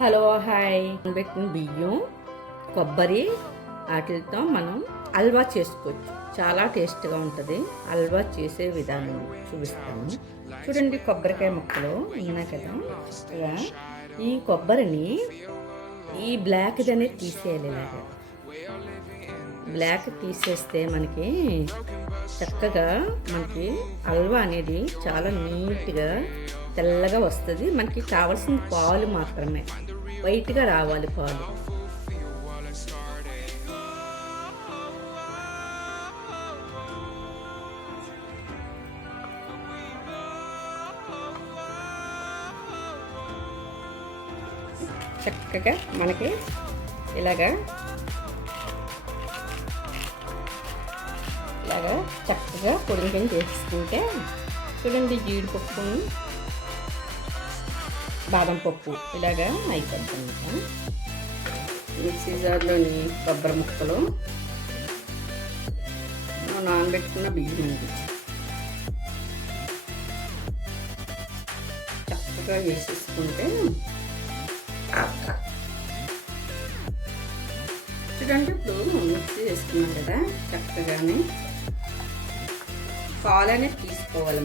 Hello hi పెట్టిన బియ్యం కొబ్బరి వాటితో మనం హల్వా చేసుకోవచ్చు. చాలా టేస్ట్గా ఉంటుంది. హల్వా చేసే విధానం చూపిస్తాను. చూడండి, కొబ్బరికాయ ముక్కలు ఉన్నాయి కదా. చక్కగా ఈ కొబ్బరిని ఈ బ్లాక్ అనేది తీసేయాలి. ఇలాగా బ్లాక్ తీసేస్తే మనకి చక్కగా హల్వా అనేది చాలా నీట్గా తెల్లగా వస్తుంది. మనకి కావాల్సిన పాలు మాత్రమే వైట్గా రావాలి పాలు. చక్కగా మనకి ఇలాగా చక్కగా పొడిని చేసుకుంటే చూడండి, జీడిపప్పుని బాదం పప్పు ఇలాగా అయిపోతుంది. మిక్సీ జార్లోని కొబ్బరి ముక్కలు, నానబెట్టుకున్న బియ్యం అండి చక్కగా వేసేసుకుంటే చూడండి, ఇప్పుడు మిక్సీ చేసుకున్నాం కదా. చక్కగానే పాలు అనేది తీసుకోవాలి.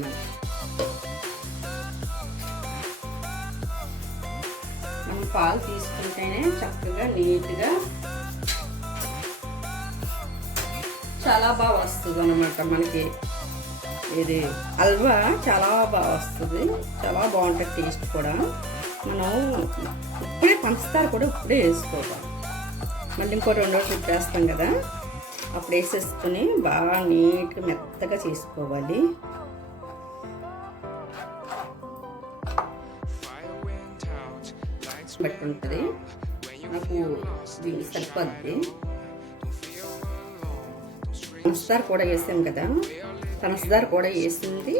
మనం పాలు తీసుకుంటేనే చక్కగా నీట్గా చాలా బాగా వస్తుంది అన్నమాట. మనకి ఇది హల్వా చాలా బాగా వస్తుంది, చాలా బాగుంటుంది టేస్ట్ కూడా. మనం ఇప్పుడే పంచదార కూడా ఇప్పుడే వేసుకోవాలి. మళ్ళీ ఇంకో 2 రోజులు వేస్తాం కదా, అప్పుడు వేసేసుకుని బాగా నీట్గా మెత్తగా చేసుకోవాలి. బట్టి ఉంటుంది, నాకు దీనికి సరిపోద్ది. పంచదార కూడా వేసాం కదా, పంచదార కూడా వేసింది.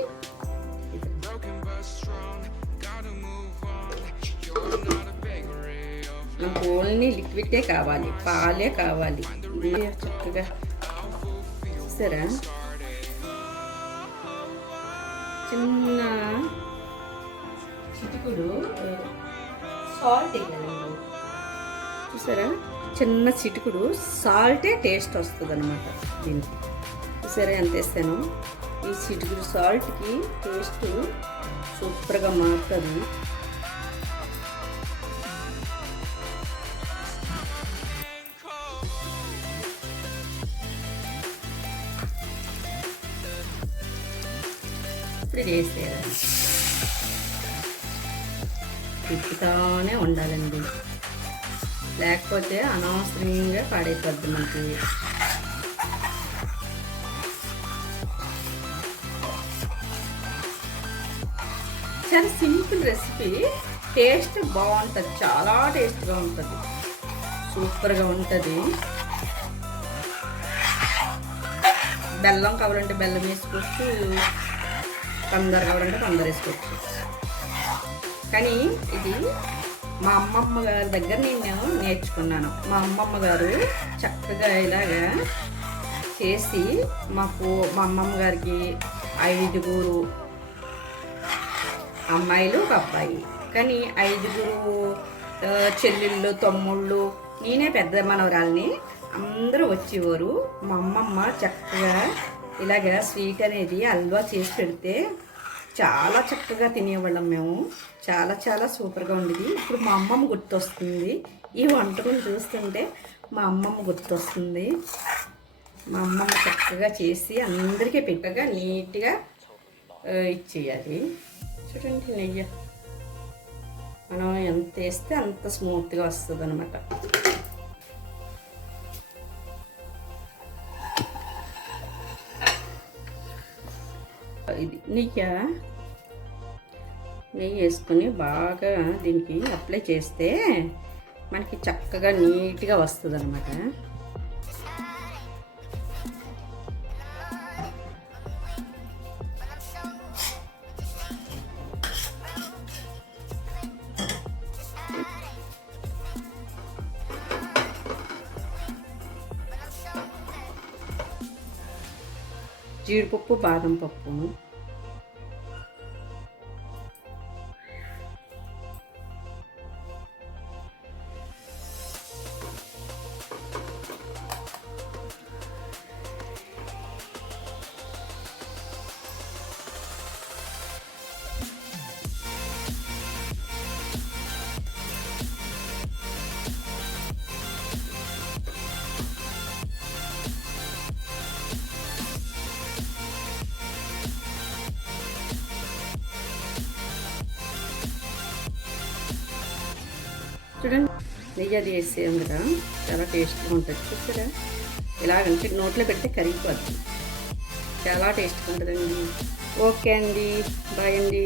నాకు ఓన్లీ లిక్విడే కావాలి, పాలే కావాలి. చక్కగా చూసారా, చిన్న చిటికుడు సాల్ట్ వేయాలండి. చూసారా, చిన్న చిటికుడు సాల్టే టేస్ట్ వస్తుంది అనమాట దీనికి. చూసారా ఎంత వేస్తాను. ఈ చిటికుడు సాల్ట్కి టేస్ట్ సూపర్గా మారుతుంది. ఇప్పుడు ఇది వేసేయాలి. తిప్పుతానే ఉండాలండి, లేకపోతే అనవసరంగా పాడైపోద్ది మనకి. చాలా సింపుల్ రెసిపీ, టేస్ట్ బాగుంటుంది, చాలా టేస్ట్గా ఉంటుంది, సూపర్గా ఉంటుంది. బెల్లం కావాలంటే బెల్లం వేసుకోవచ్చు, పందర కావాలంటే పందర వేసుకోవచ్చు. కానీ ఇది మా అమ్మమ్మ గారి దగ్గర నేను నేర్చుకున్నాను. మా అమ్మమ్మ గారు చక్కగా ఇలాగా చేసి మా అమ్మమ్మ గారికి 5 అమ్మాయిలు ఒక అబ్బాయి, కానీ 5 చెల్లెళ్ళు తమ్ముళ్ళు, నేనే పెద్ద మనవరాల్ని. అందరూ వచ్చేవారు. మా అమ్మమ్మ చక్కగా ఇలాగా స్వీట్ అనేది హల్వా చేసి పెడితే చాలా చక్కగా తినేవాళ్ళం మేము. చాలా చాలా సూపర్గా ఉండేది. ఇప్పుడు మా అమ్మమ్మ గుర్తొస్తుంది. ఈ వంటకం చూస్తుంటే మా అమ్మమ్మ గుర్తొస్తుంది. మా అమ్మమ్మ చక్కగా చేసి అందరికీ పెట్టగా నీట్గా ఇచ్చేయాలి. చూడండి, నెయ్యి మనం ఎంత వేస్తే అంత స్మూత్గా వస్తుంది అనమాట. ఇది నెయ్యి వేసుకొని బాగా దీనికి అప్లై చేస్తే మనకి చక్కగా నీట్గా వస్తుంది అనమాట. జీడిపప్పు, బాదం పప్పు, చూడండి, నెయ్యి అది వేసేయం కదా, చాలా టేస్ట్గా ఉంటుంది. చూసారా, ఇలాగంటే నోట్లో పెడితే కరిగిపోద్ది, చాలా టేస్ట్గా ఉంటుందండి. ఓకే అండి, బాయ్ అండి.